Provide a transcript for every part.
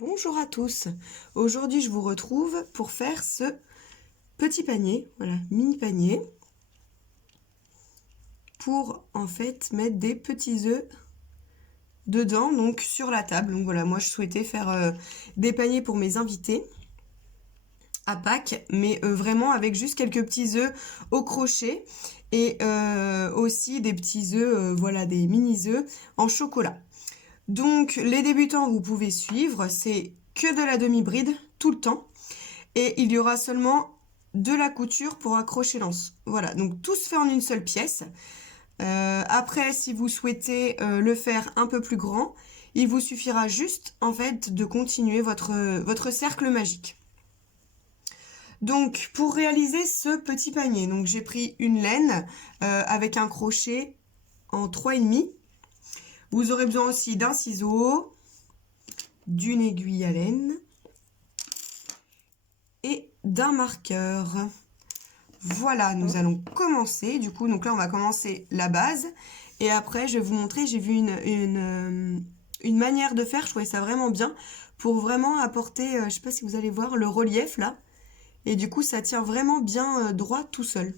Bonjour à tous, aujourd'hui je vous retrouve pour faire ce petit panier, voilà, mini panier, pour en fait mettre des petits œufs dedans, donc sur la table. Donc voilà, moi je souhaitais faire des paniers pour mes invités à Pâques, mais vraiment avec juste quelques petits œufs au crochet et aussi des petits œufs, voilà, des mini œufs en chocolat. Donc les débutants, vous pouvez suivre, c'est que de la demi-bride tout le temps. Et il y aura seulement de la couture pour accrocher l'anse. Voilà, donc tout se fait en une seule pièce. Après, si vous souhaitez le faire un peu plus grand, il vous suffira juste en fait de continuer votre cercle magique. Donc pour réaliser ce petit panier, donc j'ai pris une laine avec un crochet en 3,5. Vous aurez besoin aussi d'un ciseau, d'une aiguille à laine et d'un marqueur. Voilà, nous allons commencer. Du coup, donc là, on va commencer la base. Et après, je vais vous montrer, j'ai vu une manière de faire. Je trouvais ça vraiment bien pour vraiment apporter, je ne sais pas si vous allez voir, le relief là. Et du coup, ça tient vraiment bien droit tout seul.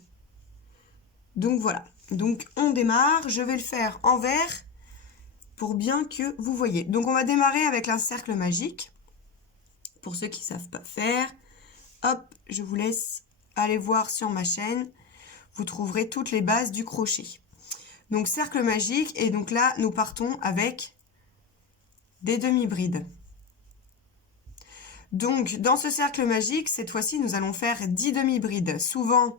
Donc voilà. Donc on démarre. Je vais le faire en vert pour bien que vous voyez. Donc on va démarrer avec un cercle magique. Pour ceux qui ne savent pas faire, hop, je vous laisse aller voir sur ma chaîne. Vous trouverez toutes les bases du crochet. Donc cercle magique, et donc là nous partons avec des demi-brides. Donc dans ce cercle magique, cette fois-ci nous allons faire 10 demi-brides. Souvent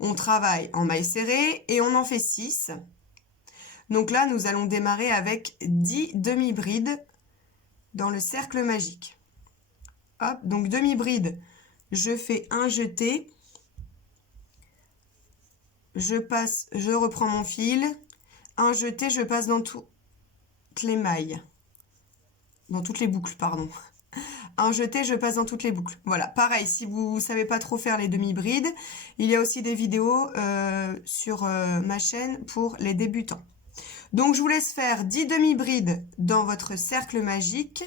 on travaille en maille serrée et on en fait 6. Donc là nous allons démarrer avec 10 demi-brides dans le cercle magique. Hop, donc demi-bride, je fais un jeté. Je reprends mon fil, un jeté, je passe dans toutes les mailles, dans toutes les boucles, pardon. Un jeté, je passe dans toutes les boucles. Voilà, pareil, si vous ne savez pas trop faire les demi-brides, il y a aussi des vidéos sur ma chaîne pour les débutants. Donc, je vous laisse faire 10 demi-brides dans votre cercle magique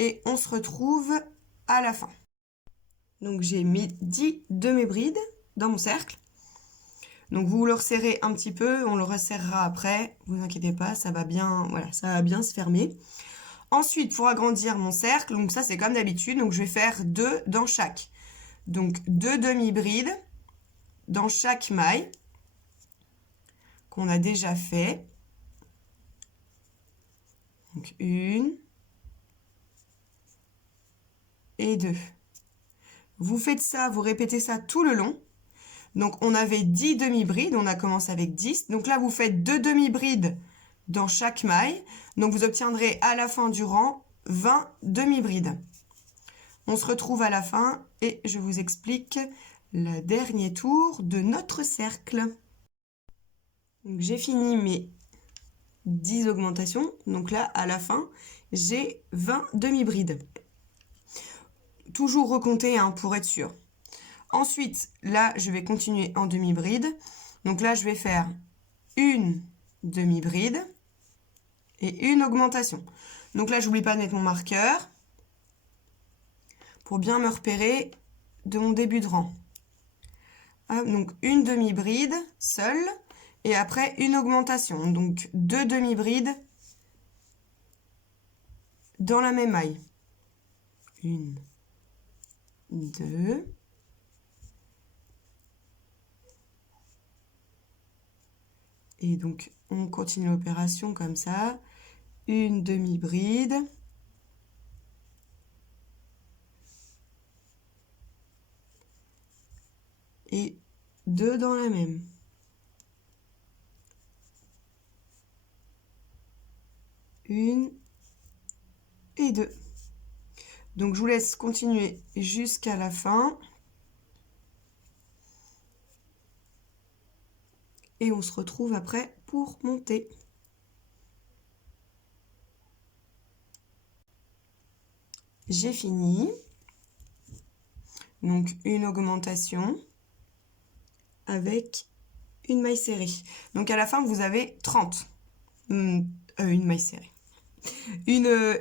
et on se retrouve à la fin. Donc, j'ai mis 10 demi-brides dans mon cercle. Donc vous le resserrez un petit peu, on le resserrera après, vous inquiétez pas, ça va bien, voilà, ça va bien se fermer. Ensuite, pour agrandir mon cercle, donc ça c'est comme d'habitude, donc je vais faire 2 dans chaque. Donc 2 demi-brides dans chaque maille qu'on a déjà fait. Donc 1 et 2. Vous faites ça, vous répétez ça tout le long. Donc on avait 10 demi-brides, on a commencé avec 10. Donc là vous faites 2 demi-brides dans chaque maille. Donc vous obtiendrez à la fin du rang 20 demi-brides. On se retrouve à la fin et je vous explique le dernier tour de notre cercle. J'ai fini mes 10 augmentations. Donc là, à la fin, j'ai 20 demi-brides. Toujours recompter hein, pour être sûr. Ensuite, là, je vais continuer en demi-bride. Donc là, je vais faire une demi-bride et une augmentation. Donc là, j'oublie pas de mettre mon marqueur pour bien me repérer de mon début de rang. Hop, donc une demi-bride seule et après une augmentation. Donc 2 demi-brides dans la même maille. 1, 2. Et donc, on continue l'opération comme ça. Une demi-bride. Et 2 dans la même. Une et 2. Donc, je vous laisse continuer jusqu'à la fin. Et on se retrouve après pour monter. J'ai fini. Donc, une augmentation avec une maille serrée. Donc, à la fin, vous avez 30. Une maille serrée. une,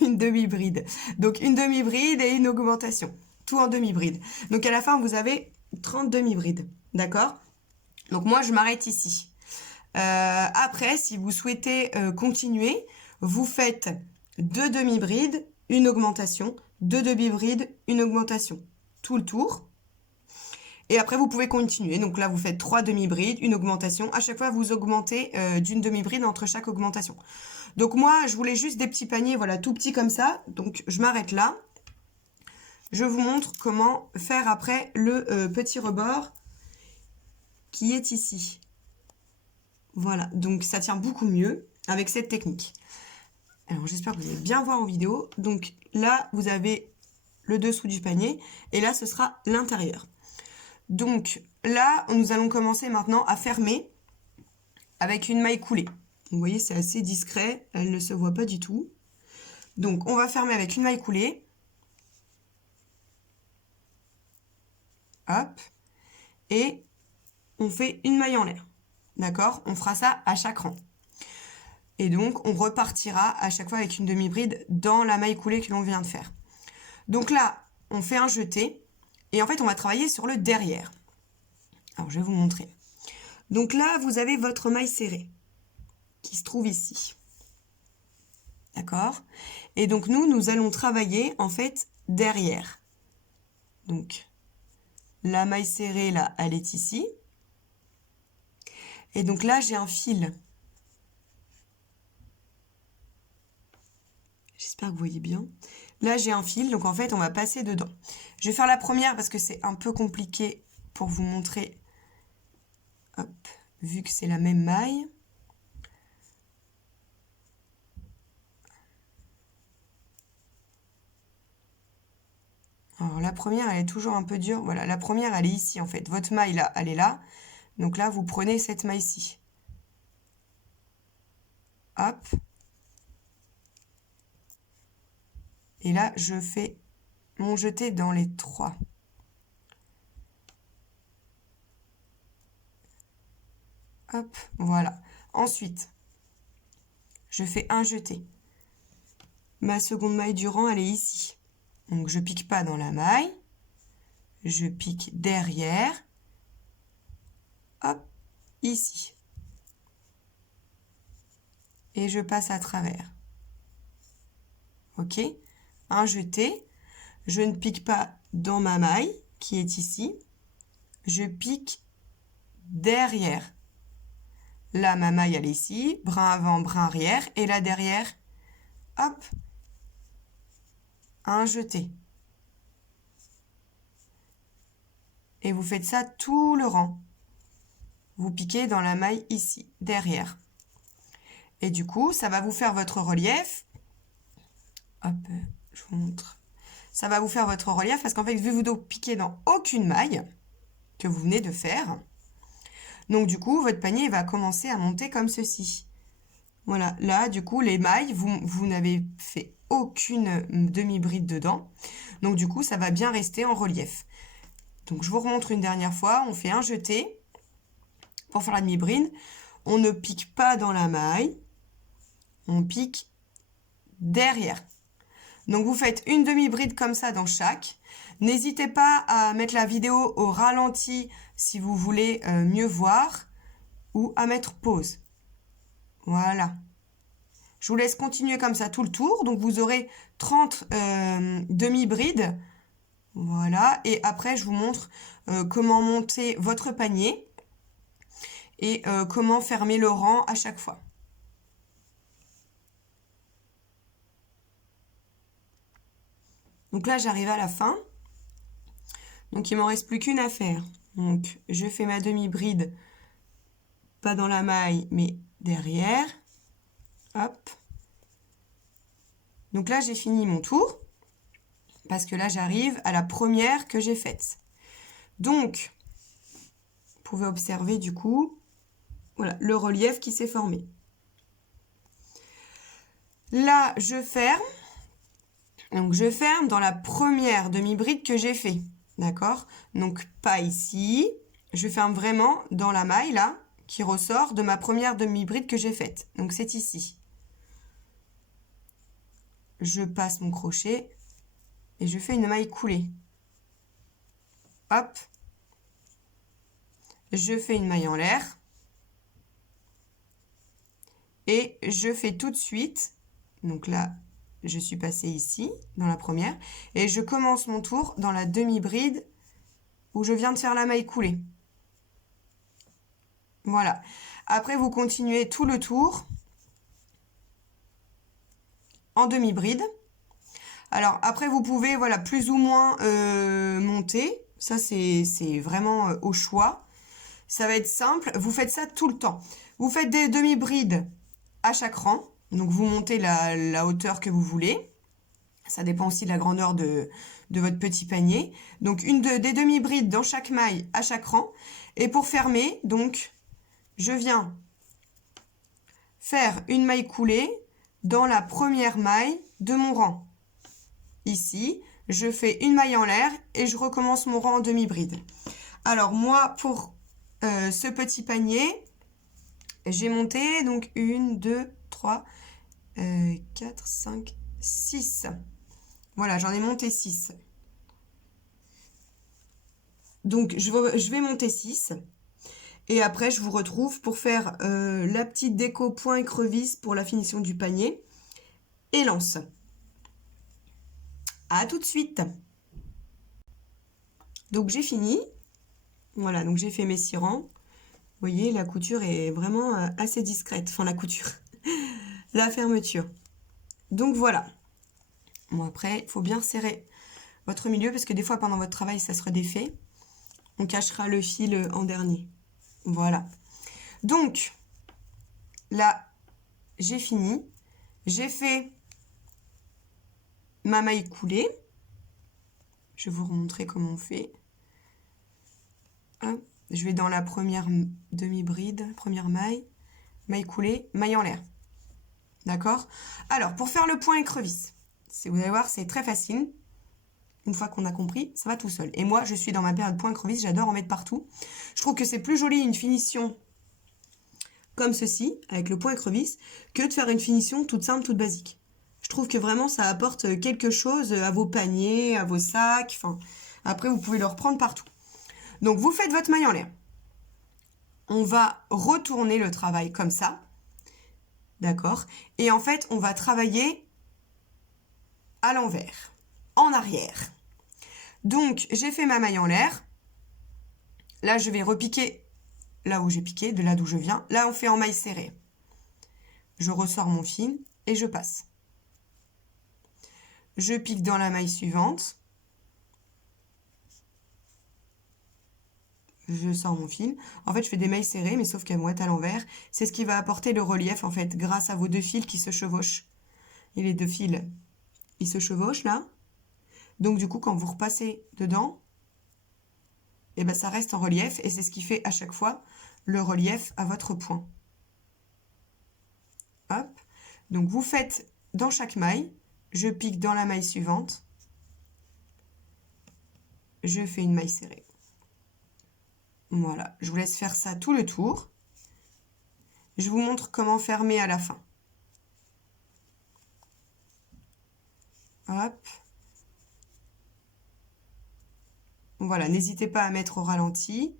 une demi-bride. Donc une demi-bride et une augmentation. Tout en demi-bride. Donc à la fin, vous avez 30 demi-brides. D'accord? Donc moi, je m'arrête ici. Après, si vous souhaitez continuer, vous faites 2 demi-brides, une augmentation, 2 demi-brides, une augmentation. Tout le tour. Et après, vous pouvez continuer. Donc là, vous faites 3 demi-brides, une augmentation. À chaque fois, vous augmentez d'une demi-bride entre chaque augmentation. Donc moi, je voulais juste des petits paniers, voilà, tout petits comme ça. Donc je m'arrête là. Je vous montre comment faire après le petit rebord qui est ici. Voilà, donc ça tient beaucoup mieux avec cette technique. Alors j'espère que vous allez bien voir en vidéo. Donc là, vous avez le dessous du panier et là, ce sera l'intérieur. Donc là, nous allons commencer maintenant à fermer avec une maille coulée. Vous voyez, c'est assez discret, elle ne se voit pas du tout. Donc on va fermer avec une maille coulée. Hop. Et on fait une maille en l'air. D'accord? On fera ça à chaque rang. Et donc, on repartira à chaque fois avec une demi-bride dans la maille coulée que l'on vient de faire. Donc là, on fait un jeté. Et en fait, on va travailler sur le derrière. Alors, je vais vous montrer. Donc là, vous avez votre maille serrée qui se trouve ici. D'accord? Et donc, nous allons travailler, en fait, derrière. Donc, la maille serrée, là, elle est ici. Et donc là, j'ai un fil. J'espère que vous voyez bien. Là, j'ai un fil, donc en fait, on va passer dedans. Je vais faire la première parce que c'est un peu compliqué pour vous montrer. Hop, vu que c'est la même maille. Alors, la première, elle est toujours un peu dure. Voilà, la première, elle est ici, en fait. Votre maille, là, elle est là. Donc là, vous prenez cette maille-ci. Hop. Et là, je fais mon jeté dans les 3. Hop, voilà. Ensuite, je fais un jeté. Ma seconde maille du rang, elle est ici. Donc, je pique pas dans la maille. Je pique derrière. Hop, ici. Et je passe à travers. Ok? Un jeté. Je ne pique pas dans ma maille, qui est ici. Je pique derrière. Là, ma maille, elle est ici. Brin avant, brin arrière. Et là, derrière, hop, un jeté. Et vous faites ça tout le rang. Vous piquez dans la maille ici, derrière. Et du coup, ça va vous faire votre relief. Hop, je vous montre. Ça va vous faire votre relief parce qu'en fait, vu que vous ne piquez dans aucune maille que vous venez de faire, donc du coup, votre panier va commencer à monter comme ceci. Voilà, là, du coup, les mailles, vous n'avez fait aucune demi-bride dedans. Donc du coup, ça va bien rester en relief. Donc je vous remontre une dernière fois. On fait un jeté pour faire la demi-bride. On ne pique pas dans la maille. On pique derrière. Donc vous faites une demi-bride comme ça dans chaque. N'hésitez pas à mettre la vidéo au ralenti si vous voulez mieux voir ou à mettre pause. Voilà. Je vous laisse continuer comme ça tout le tour. Donc vous aurez 30 demi-brides. Voilà. Et après, je vous montre comment monter votre panier et comment fermer le rang à chaque fois. Donc là, j'arrive à la fin. Donc, il m'en reste plus qu'une à faire. Donc, je fais ma demi-bride, pas dans la maille, mais derrière. Hop. Donc là, j'ai fini mon tour. Parce que là, j'arrive à la première que j'ai faite. Donc, vous pouvez observer du coup, voilà, le relief qui s'est formé. Là, je ferme. Donc, je ferme dans la première demi-bride que j'ai fait. D'accord? Donc, pas ici. Je ferme vraiment dans la maille, là, qui ressort de ma première demi-bride que j'ai faite. Donc, c'est ici. je passe mon crochet et je fais une maille coulée. Hop, je fais une maille en l'air et je fais tout de suite, donc là je suis passée ici dans la première et je commence mon tour dans la demi-bride où je viens de faire la maille coulée. Voilà, après vous continuez tout le tour en demi-bride. Alors après vous pouvez voilà plus ou moins monter, ça c'est vraiment au choix. Ça va être simple, vous faites ça tout le temps. Vous faites des demi-brides à chaque rang, donc vous montez la hauteur que vous voulez. Ça dépend aussi de la grandeur de votre petit panier. Donc des demi-brides dans chaque maille à chaque rang. Et pour fermer, donc je viens faire une maille coulée dans la première maille de mon rang. Ici, je fais une maille en l'air et je recommence mon rang en demi-bride. Alors moi, pour ce petit panier, j'ai monté donc 1, 2, 3, 4, 5, 6. Voilà, j'en ai monté 6. Donc je vais monter 6. Et après, je vous retrouve pour faire la petite déco point écrevisse pour la finition du panier. Et lance. À tout de suite. Donc j'ai fini. Voilà, donc j'ai fait mes 6 rangs. Vous voyez, la couture est vraiment assez discrète. Enfin, la couture. La fermeture. Donc voilà. Bon, après, il faut bien serrer votre milieu parce que des fois, pendant votre travail, ça se redéfait. On cachera le fil en dernier. Voilà. Donc, là, j'ai fini. J'ai fait ma maille coulée. Je vais vous remontrer comment on fait. Hop. Je vais dans la première demi-bride, première maille, maille coulée, maille en l'air. D'accord? Alors, pour faire le point écrevisse, vous allez voir, c'est très facile. Une fois qu'on a compris, ça va tout seul. Et moi, je suis dans ma période point écrevisse, j'adore en mettre partout. Je trouve que c'est plus joli une finition comme ceci, avec le point écrevisse, que de faire une finition toute simple, toute basique. Je trouve que vraiment, ça apporte quelque chose à vos paniers, à vos sacs. Enfin, après, vous pouvez le reprendre partout. Donc, vous faites votre maille en l'air. On va retourner le travail comme ça. D'accord? Et en fait, on va travailler à l'envers, en arrière. Donc, j'ai fait ma maille en l'air. Là, je vais repiquer là où j'ai piqué, de là d'où je viens. Là, on fait en maille serrée. Je ressors mon fil et je passe. Je pique dans la maille suivante. Je sors mon fil. En fait, je fais des mailles serrées, mais sauf qu'elles vont être à l'envers. C'est ce qui va apporter le relief, en fait, grâce à vos deux fils qui se chevauchent. Et les deux fils, ils se chevauchent, là. Donc, du coup, quand vous repassez dedans, et ben, ça reste en relief. Et c'est ce qui fait, à chaque fois, le relief à votre point. Hop. Donc, vous faites dans chaque maille. Je pique dans la maille suivante. Je fais une maille serrée. Voilà, je vous laisse faire ça tout le tour. Je vous montre comment fermer à la fin. Hop. Voilà, n'hésitez pas à mettre au ralenti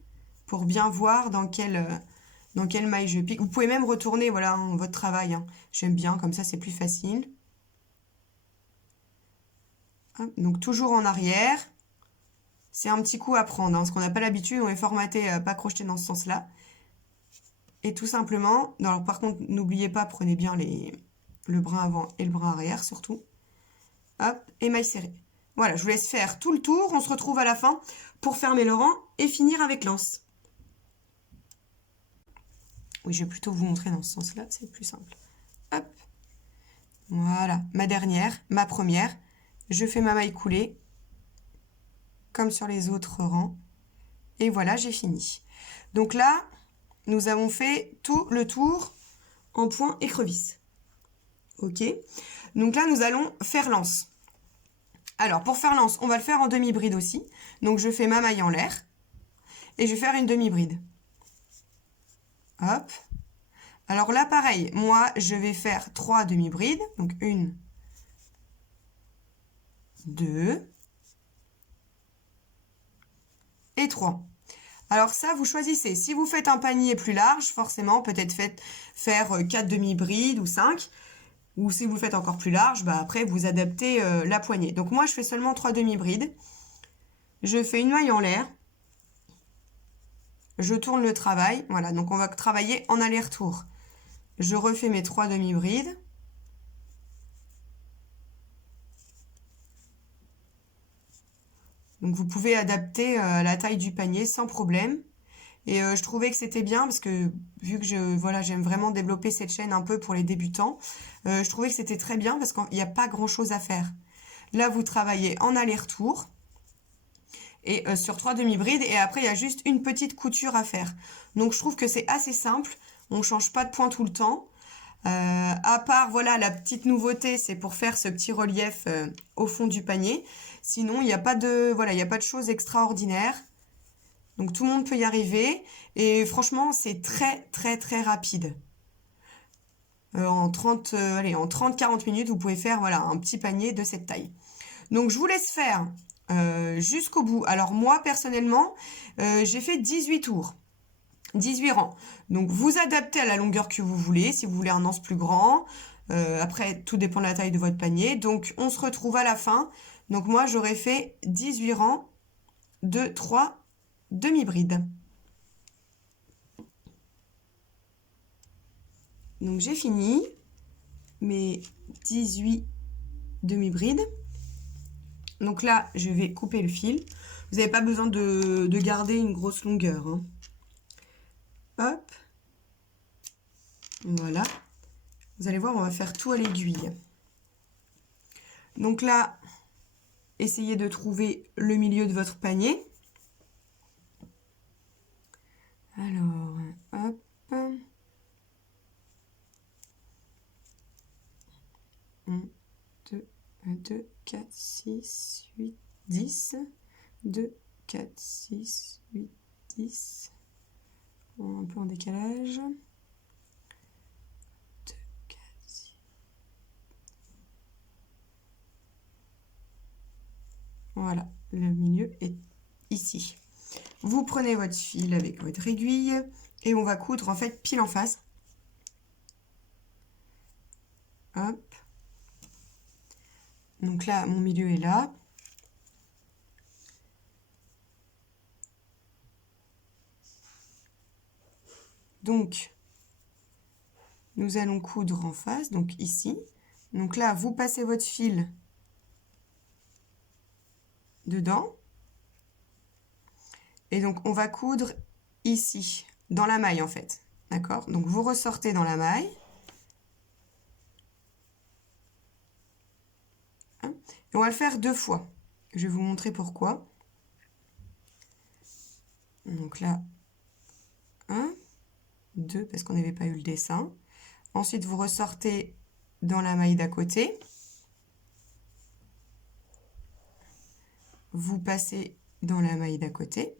pour bien voir dans quelle maille je pique. Vous pouvez même retourner voilà, votre travail. Hein. J'aime bien, comme ça c'est plus facile. Hop, donc toujours en arrière. C'est un petit coup à prendre, hein, parce qu'on n'a pas l'habitude, on est formaté à pas crocheter dans ce sens-là. Et tout simplement, alors par contre, n'oubliez pas, prenez bien le brin avant et le brin arrière surtout. Hop, et maille serrée. Voilà, je vous laisse faire tout le tour. On se retrouve à la fin pour fermer le rang et finir avec l'anse. Oui, je vais plutôt vous montrer dans ce sens-là, c'est plus simple. Hop, voilà, ma dernière, ma première. Je fais ma maille coulée, comme sur les autres rangs. Et voilà, j'ai fini. Donc là, nous avons fait tout le tour en point écrevisse. Ok. Donc là, nous allons faire l'anse. Alors, pour faire l'anse, on va le faire en demi-bride aussi. Donc, je fais ma maille en l'air. Et je vais faire une demi-bride. Hop. Alors là, pareil, moi, je vais faire 3 demi-brides. Donc, 1, 2 et 3. Alors ça, vous choisissez. Si vous faites un panier plus large, forcément, peut-être faire 4 demi-brides ou 5. Ou si vous le faites encore plus large, bah après, vous adaptez la poignée. Donc moi, je fais seulement 3 demi-brides. Je fais une maille en l'air. Je tourne le travail. Voilà, donc on va travailler en aller-retour. Je refais mes 3 demi-brides. Donc vous pouvez adapter la taille du panier sans problème. Et je trouvais que c'était bien parce que vu que j'aime vraiment développer cette chaîne un peu pour les débutants, je trouvais que c'était très bien parce qu'il n'y a pas grand-chose à faire. Là, vous travaillez en aller-retour et sur 3 demi-brides et après, il y a juste une petite couture à faire. Donc je trouve que c'est assez simple. On ne change pas de point tout le temps. À part, voilà, la petite nouveauté, c'est pour faire ce petit relief au fond du panier. Sinon, il n'y a pas de, voilà, il n'y a pas de choses extraordinaires. Donc tout le monde peut y arriver. Et franchement, c'est très, très, très rapide. En 30-40 minutes, vous pouvez faire, voilà, un petit panier de cette taille. Donc je vous laisse faire jusqu'au bout. Alors moi, personnellement, j'ai fait 18 tours. 18 rangs. Donc vous adaptez à la longueur que vous voulez, si vous voulez un anse plus grand. Après, tout dépend de la taille de votre panier. Donc on se retrouve à la fin. Donc moi, j'aurais fait 18 rangs de 3 demi-brides. Donc j'ai fini mes 18 demi-brides. Donc là, je vais couper le fil. Vous n'avez pas besoin de garder une grosse longueur, hein. Hop. Voilà. Vous allez voir, on va faire tout à l'aiguille. Donc là, essayez de trouver le milieu de votre panier. Alors, hop. 1, 2, 2, 4, 6, 8, 10. 2, 4, 6, 8, 10. Un peu en décalage. 2, 4, 6. Voilà, le milieu est ici. Vous prenez votre fil avec votre aiguille et on va coudre en fait pile en face. Hop. Donc là, mon milieu est là. Donc, nous allons coudre en face, donc ici. Donc là, vous passez votre fil dedans. Et donc, on va coudre ici, dans la maille en fait. D'accord? Donc, vous ressortez dans la maille. Et on va le faire 2 fois. Je vais vous montrer pourquoi. Donc là, 1, 2, parce qu'on n'avait pas eu le dessin. Ensuite, vous ressortez dans la maille d'à côté. Vous passez dans la maille d'à côté.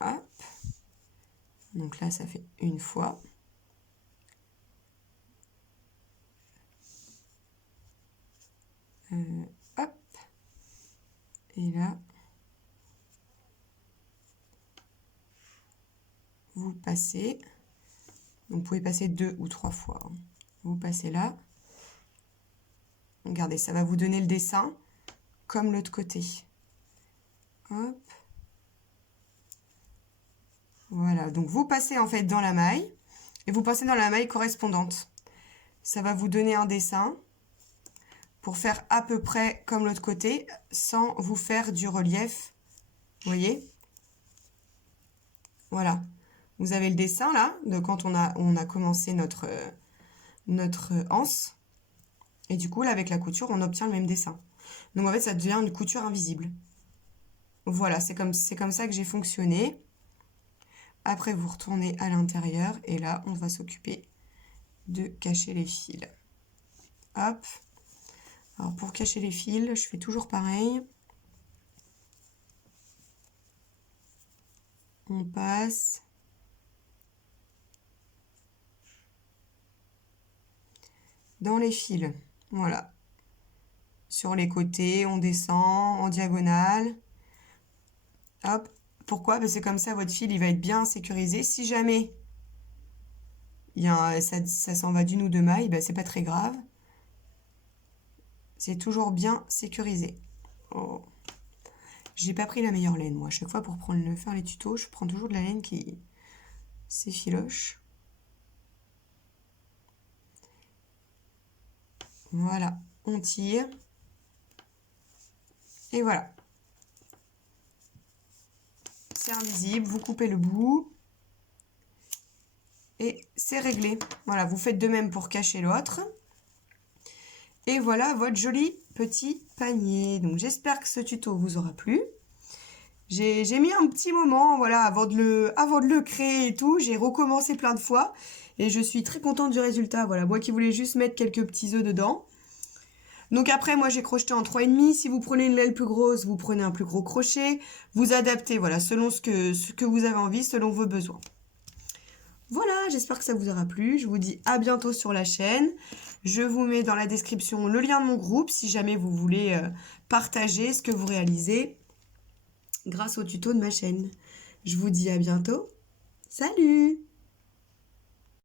Hop. Donc là, ça fait une fois. Hop. Et là, vous passez. Donc, vous pouvez passer 2 ou 3 fois. Vous passez là. Regardez, ça va vous donner le dessin comme l'autre côté. Hop. Voilà, donc vous passez en fait dans la maille et vous passez dans la maille correspondante. Ça va vous donner un dessin pour faire à peu près comme l'autre côté sans vous faire du relief. Vous voyez? Voilà. Vous avez le dessin là de quand on a commencé notre anse. Et du coup, là, avec la couture, on obtient le même dessin. Donc en fait, ça devient une couture invisible. Voilà, c'est comme ça que j'ai fonctionné. Après, vous retournez à l'intérieur et là, on va s'occuper de cacher les fils. Hop. Alors, pour cacher les fils, je fais toujours pareil. On passe. dans les fils. Voilà. Sur les côtés, on descend en diagonale. Hop. Pourquoi? Parce que comme ça, votre fil, il va être bien sécurisé. Si jamais ça s'en va d'une ou deux mailles, ben, c'est pas très grave. C'est toujours bien sécurisé. Oh. J'ai pas pris la meilleure laine, moi. À chaque fois, pour faire les tutos, je prends toujours de la laine qui s'effiloche. Voilà. On tire. Et voilà. C'est invisible. Vous coupez le bout. Et c'est réglé. Voilà, vous faites de même pour cacher l'autre. Et voilà votre joli petit panier. Donc j'espère que ce tuto vous aura plu. J'ai mis un petit moment, voilà, avant de le créer et tout. J'ai recommencé plein de fois. Et je suis très contente du résultat. Voilà, moi qui voulais juste mettre quelques petits œufs dedans. Donc après, moi j'ai crocheté en 3,5. Si vous prenez une laine plus grosse, vous prenez un plus gros crochet. Vous adaptez, voilà, selon ce que vous avez envie, selon vos besoins. Voilà, j'espère que ça vous aura plu. Je vous dis à bientôt sur la chaîne. Je vous mets dans la description le lien de mon groupe si jamais vous voulez partager ce que vous réalisez grâce au tuto de ma chaîne. Je vous dis à bientôt. Salut!